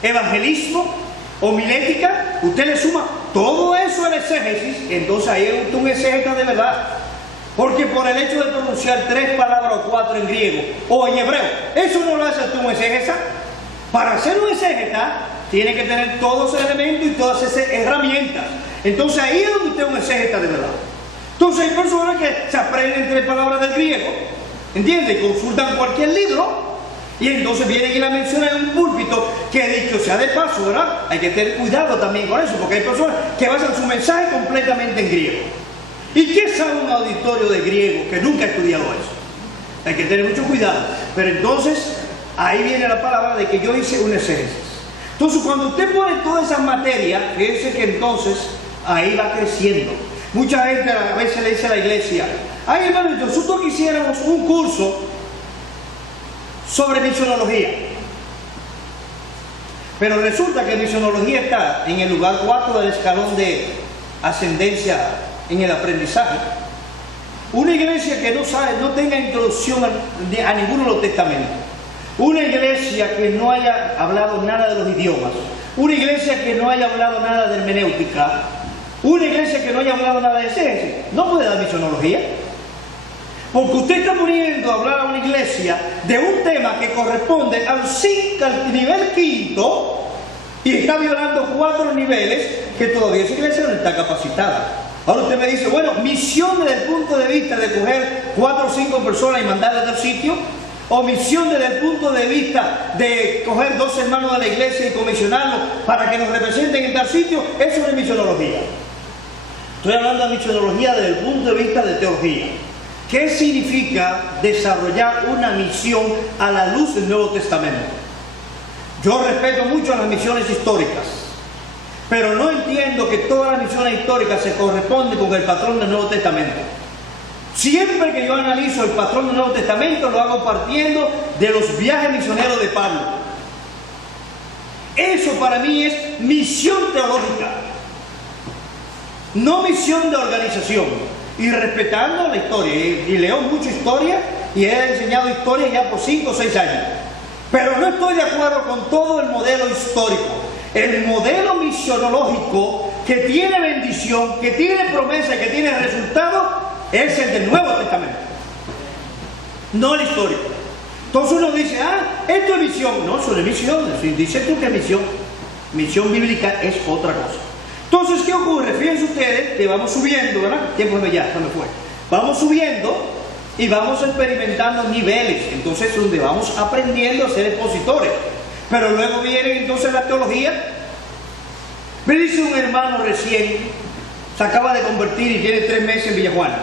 evangelismo, homilética. Usted le suma todo eso al exégesis, entonces ahí es un exégeta de verdad. Porque por el hecho de pronunciar 3 palabras o 4 en griego o en hebreo, eso no lo hace usted un exégeta. Para ser un exégeta, tiene que tener todos esos elementos y todas esas herramientas. Entonces ahí es donde usted es un exégeta de verdad. Entonces hay personas que se aprenden 3 palabras del griego, ¿entiende? Consultan cualquier libro Y entonces vienen y la mencionan en un púlpito que, dicho sea de paso, ¿verdad? Hay que tener cuidado también con eso, porque hay personas que basan su mensaje completamente en griego. ¿Y qué sabe un auditorio de griego que nunca ha estudiado eso? Hay que tener mucho cuidado. Pero entonces, ahí viene la palabra de que yo hice un exégesis. Entonces, cuando usted pone todas esas materias, fíjese que entonces ahí va creciendo. Mucha gente a veces le dice a la iglesia: ay, hermano, nosotros quisiéramos un curso sobre misionología. Pero resulta que misionología está en el lugar 4 del escalón de ascendencia en el aprendizaje. Una iglesia que no tenga introducción a ninguno de los testamentos. Una iglesia que no haya hablado nada de los idiomas. Una iglesia que no haya hablado nada de hermenéutica. Una iglesia que no haya hablado nada de exégesis. No puede dar misionología. Porque usted está poniendo a hablar a una iglesia de un tema que corresponde al nivel 5 y está violando 4 niveles que todavía esa iglesia no está capacitada. Ahora usted me dice: bueno, misión desde el punto de vista de coger 4 o 5 personas y mandarlas al sitio, o misión desde el punto de vista de coger 2 hermanos de la iglesia y comisionarlos para que nos representen en tal sitio. Eso no es misionología. Estoy hablando de misionología desde el punto de vista de teología. ¿Qué significa desarrollar una misión a la luz del Nuevo Testamento? Yo respeto mucho a las misiones históricas, pero no entiendo que todas las misiones históricas se corresponden con el patrón del Nuevo Testamento. Siempre que yo analizo el patrón del Nuevo Testamento, lo hago partiendo de los viajes misioneros de Pablo. Eso para mí es misión teológica, no misión de organización. Y respetando la historia, y leo mucha historia, y he enseñado historia ya por 5 o 6 años. Pero no estoy de acuerdo con todo el modelo histórico. El modelo misionológico que tiene bendición, que tiene promesa y que tiene resultado, es el del Nuevo Testamento, no el histórico. Entonces uno dice: ah, esto es misión. No, eso no es misión. Dice tú que es misión. Misión bíblica es otra cosa. Entonces, ¿qué ocurre? Fíjense ustedes que vamos subiendo, ¿verdad? El tiempo ya se me fue. Vamos subiendo y vamos experimentando niveles. Entonces, donde vamos aprendiendo a ser expositores. Pero luego viene entonces la teología. Me dice un hermano recién, se acaba de convertir y tiene 3 meses en Villajuana.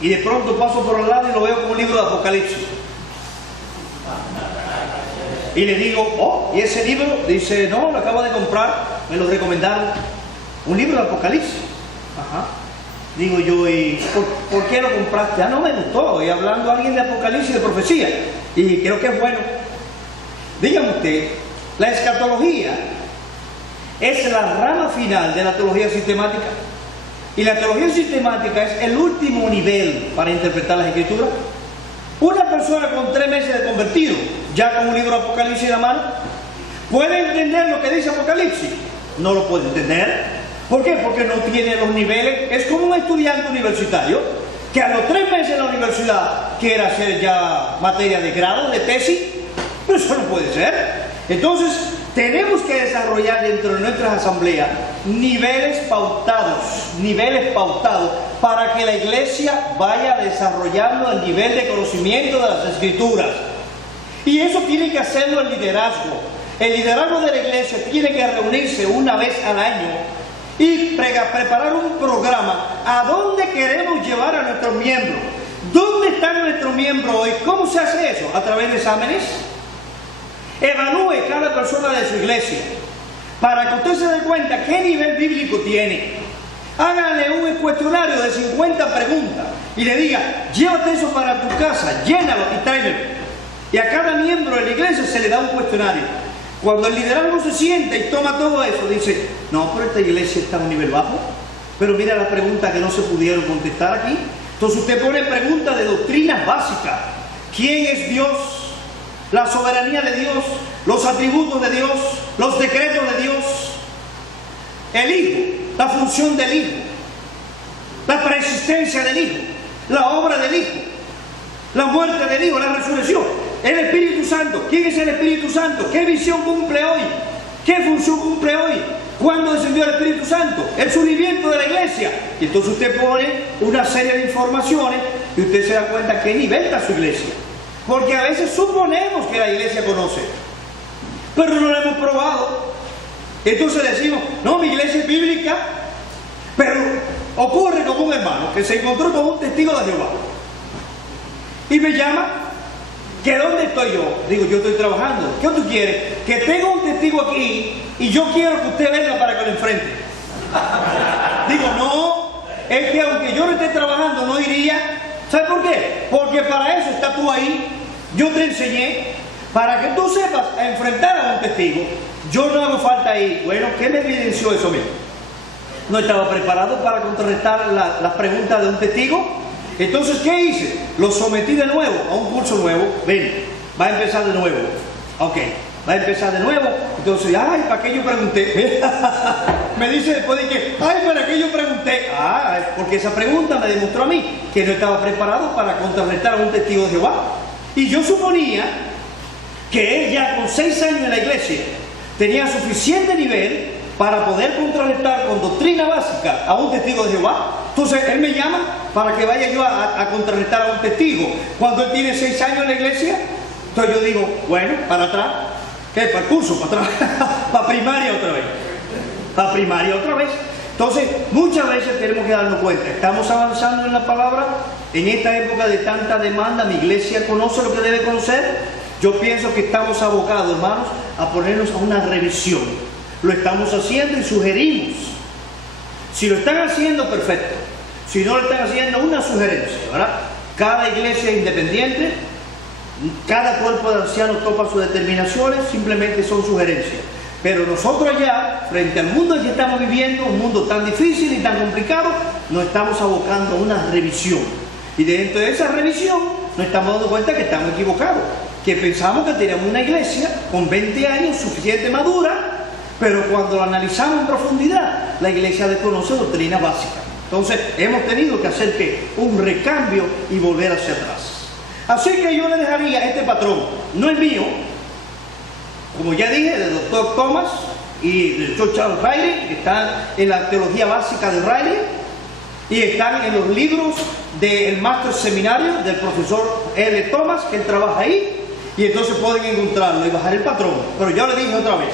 Y de pronto paso por al lado y lo veo como un libro de Apocalipsis. Y le digo: oh, ¿y ese libro? Dice: no, lo acabo de comprar, me lo recomendaron. Un libro de Apocalipsis. Ajá. Digo yo: ¿y por qué lo compraste? Ah, no, me gustó. Y hablando a alguien de Apocalipsis, de profecía. Y creo que es bueno. Dígame usted, la escatología es la rama final de la teología sistemática. Y la teología sistemática es el último nivel para interpretar las Escrituras. Una persona con 3 meses de convertido, ya con un libro de Apocalipsis en la mano, ¿puede entender lo que dice Apocalipsis? No lo puede entender. ¿Por qué? Porque no tiene los niveles. Es como un estudiante universitario que a los 3 meses en la universidad quiere hacer ya materia de grado, de tesis. Pero eso no puede ser. Entonces, tenemos que desarrollar dentro de nuestras asambleas niveles pautados para que la iglesia vaya desarrollando el nivel de conocimiento de las Escrituras. Y eso tiene que hacerlo el liderazgo. El liderazgo de la iglesia tiene que reunirse una vez al año y preparar un programa a dónde queremos llevar a nuestros miembros. ¿Dónde están nuestros miembros hoy? ¿Cómo se hace eso? A través de exámenes. Evalúe cada persona de su iglesia para que usted se dé cuenta qué nivel bíblico tiene. Hágale un cuestionario de 50 preguntas y le diga: llévate eso para tu casa, llénalo y tráemelo. Y a cada miembro de la iglesia se le da un cuestionario. Cuando el liderazgo se sienta y toma todo eso, dice: no, pero esta iglesia está a un nivel bajo. Pero mira las preguntas que no se pudieron contestar aquí. Entonces usted pone preguntas de doctrinas básicas. ¿Quién es Dios? La soberanía de Dios, los atributos de Dios, los decretos de Dios, el Hijo, la función del Hijo, la preexistencia del Hijo, la obra del Hijo, la muerte del Hijo, la resurrección, el Espíritu Santo. ¿Quién es el Espíritu Santo? ¿Qué visión cumple hoy? ¿Qué función cumple hoy? ¿Cuándo descendió el Espíritu Santo? El surgimiento de la iglesia. Y entonces usted pone una serie de informaciones y usted se da cuenta a qué nivel está su iglesia. Porque a veces suponemos que la iglesia conoce, pero no la hemos probado. Entonces decimos, no, mi iglesia es bíblica, pero ocurre como un hermano que se encontró con un testigo de Jehová y me llama, que ¿dónde estoy yo? Digo, yo estoy trabajando. ¿Qué tú quieres? Que tengo un testigo aquí y yo quiero que usted venga para que lo enfrente. Digo, no, es que aunque yo no esté trabajando no iría. ¿Sabes por qué? Porque para eso estás tú ahí. Yo te enseñé para que tú sepas enfrentar a un testigo. Yo no hago falta ahí. Bueno, ¿qué me evidenció eso mismo? No estaba preparado para contrarrestar las preguntas de un testigo. Entonces, ¿qué hice? Lo sometí de nuevo a un curso nuevo. Ven, va a empezar de nuevo. Ok, va a empezar de nuevo. Entonces, ay, ¿para qué yo pregunté? Me dice después de que, ay, ¿para qué yo pregunté? Ah, porque esa pregunta me demostró a mí que no estaba preparado para contrarrestar a un testigo de Jehová. Y yo suponía que él ya con 6 años en la iglesia tenía suficiente nivel para poder contrarrestar con doctrina básica a un testigo de Jehová. Entonces él me llama para que vaya yo a contrarrestar a un testigo cuando él tiene 6 años en la iglesia. Entonces yo digo, bueno, para atrás. ¿Qué? Para el curso, para atrás. Para primaria otra vez. Para primaria otra vez. Entonces muchas veces tenemos que darnos cuenta, estamos avanzando en la palabra. En esta época de tanta demanda, mi iglesia conoce lo que debe conocer. Yo pienso que estamos abocados, hermanos, a ponernos a una revisión. Lo estamos haciendo y sugerimos. Si lo están haciendo, perfecto. Si no lo están haciendo, una sugerencia, ¿verdad? Cada iglesia es independiente, cada cuerpo de ancianos toma sus determinaciones, simplemente son sugerencias. Pero nosotros allá, frente al mundo en que estamos viviendo, un mundo tan difícil y tan complicado, nos estamos abocando a una revisión. Y dentro de esa revisión, nos estamos dando cuenta que estamos equivocados. Que pensamos que teníamos una iglesia con 20 años suficiente madura, pero cuando lo analizamos en profundidad, la iglesia desconoce doctrina básica. Entonces, hemos tenido que hacer ¿qué? Un recambio y volver hacia atrás. Así que yo le dejaría este patrón. No es mío, como ya dije, del doctor Thomas y del doctor Charles Riley, que están en la teología básica de Riley, y están en los libros del Máster Seminario del profesor L. Thomas, que él trabaja ahí, y entonces pueden encontrarlo y bajar el patrón. Pero ya le dije otra vez,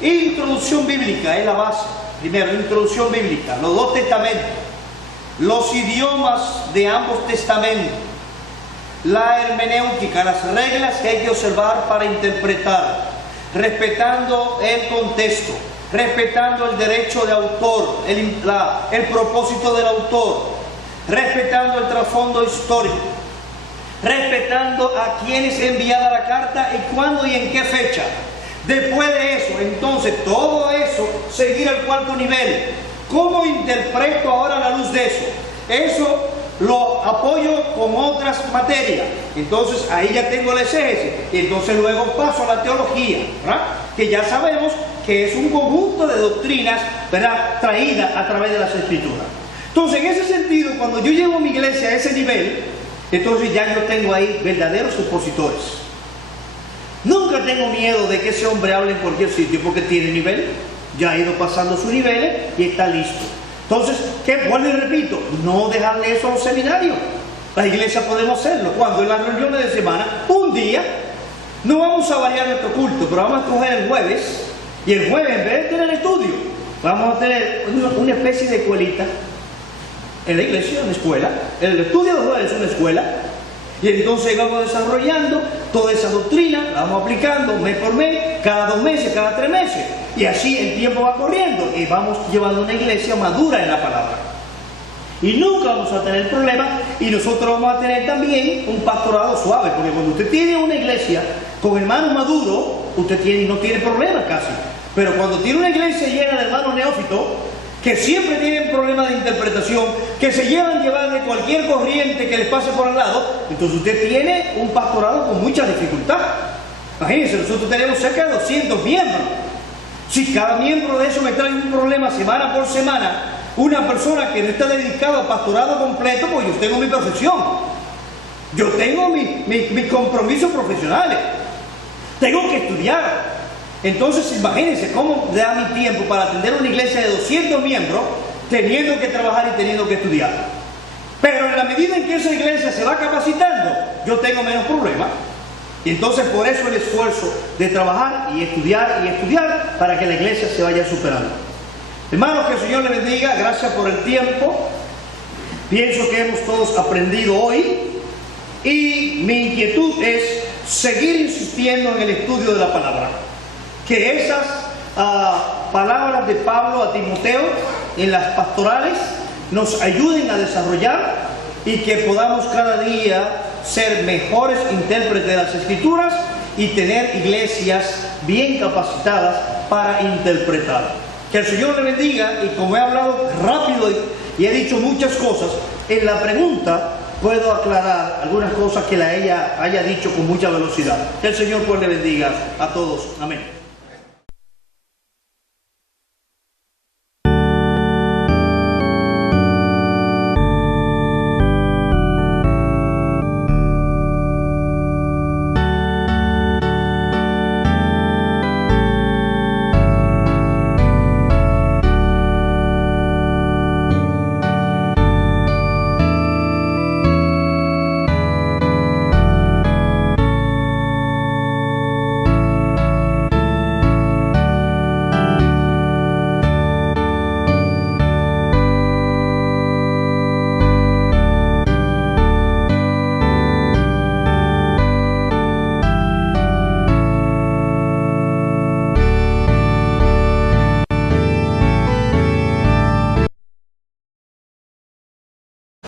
introducción bíblica es la base. Primero, introducción bíblica, los 2 testamentos, los idiomas de ambos testamentos, la hermenéutica, las reglas que hay que observar para interpretar, respetando el contexto, respetando el derecho de autor, el propósito del autor, respetando el trasfondo histórico, respetando a quién es enviada la carta y cuándo y en qué fecha. Después de eso, entonces, todo eso, seguir al 4.º nivel. ¿Cómo interpreto ahora la luz de eso? Eso lo apoyo con otras materias. Entonces, ahí ya tengo el exégesis. Y entonces luego paso a la teología, ¿verdad? Que ya sabemos que es un conjunto de doctrinas, ¿verdad?, traídas a través de las Escrituras. Entonces, en ese sentido, cuando yo llevo mi iglesia a ese nivel, entonces ya yo tengo ahí verdaderos opositores. Nunca tengo miedo de que ese hombre hable en cualquier sitio porque tiene nivel, ya ha ido pasando sus niveles y está listo. Entonces, ¿qué? Vuelvo y repito, no dejarle eso a los seminarios. La iglesia podemos hacerlo. Cuando en las reuniones de semana, un día, no vamos a variar nuestro culto, pero vamos a coger el jueves, y el jueves, en vez de tener estudio, vamos a tener una especie de escuelita en la iglesia, una escuela. El estudio de jueves es una escuela. Y entonces vamos desarrollando toda esa doctrina, la vamos aplicando mes por mes, cada 2 meses, cada 3 meses. Y así el tiempo va corriendo y vamos llevando una iglesia madura en la palabra. Y nunca vamos a tener problemas, y nosotros vamos a tener también un pastorado suave, porque cuando usted tiene una iglesia con hermanos maduros, usted no tiene problemas casi. Pero cuando tiene una iglesia llena de hermanos neófitos, que siempre tienen problemas de interpretación, que se llevan de cualquier corriente que les pase por al lado, entonces usted tiene un pastorado con mucha dificultad. Imagínense, nosotros tenemos cerca de 200 miembros. Si cada miembro de eso me trae un problema semana por semana, una persona que no está dedicada a pastorado completo, pues yo tengo mi profesión. Yo tengo mis compromisos profesionales. Tengo que estudiar. Entonces, imagínense cómo da mi tiempo para atender una iglesia de 200 miembros, teniendo que trabajar y teniendo que estudiar. Pero en la medida en que esa iglesia se va capacitando, yo tengo menos problemas. Y entonces por eso el esfuerzo de trabajar y estudiar para que la iglesia se vaya superando. Hermanos, que el Señor le bendiga. Gracias por el tiempo. Pienso que hemos todos aprendido hoy. Y mi inquietud es seguir insistiendo en el estudio de la palabra. Que esas palabras de Pablo a Timoteo en las pastorales nos ayuden a desarrollar y que podamos cada día ser mejores intérpretes de las Escrituras y tener iglesias bien capacitadas para interpretar. Que el Señor le bendiga, y como he hablado rápido y he dicho muchas cosas, en la pregunta puedo aclarar algunas cosas que ella haya dicho con mucha velocidad. Que el Señor pues le bendiga a todos. Amén.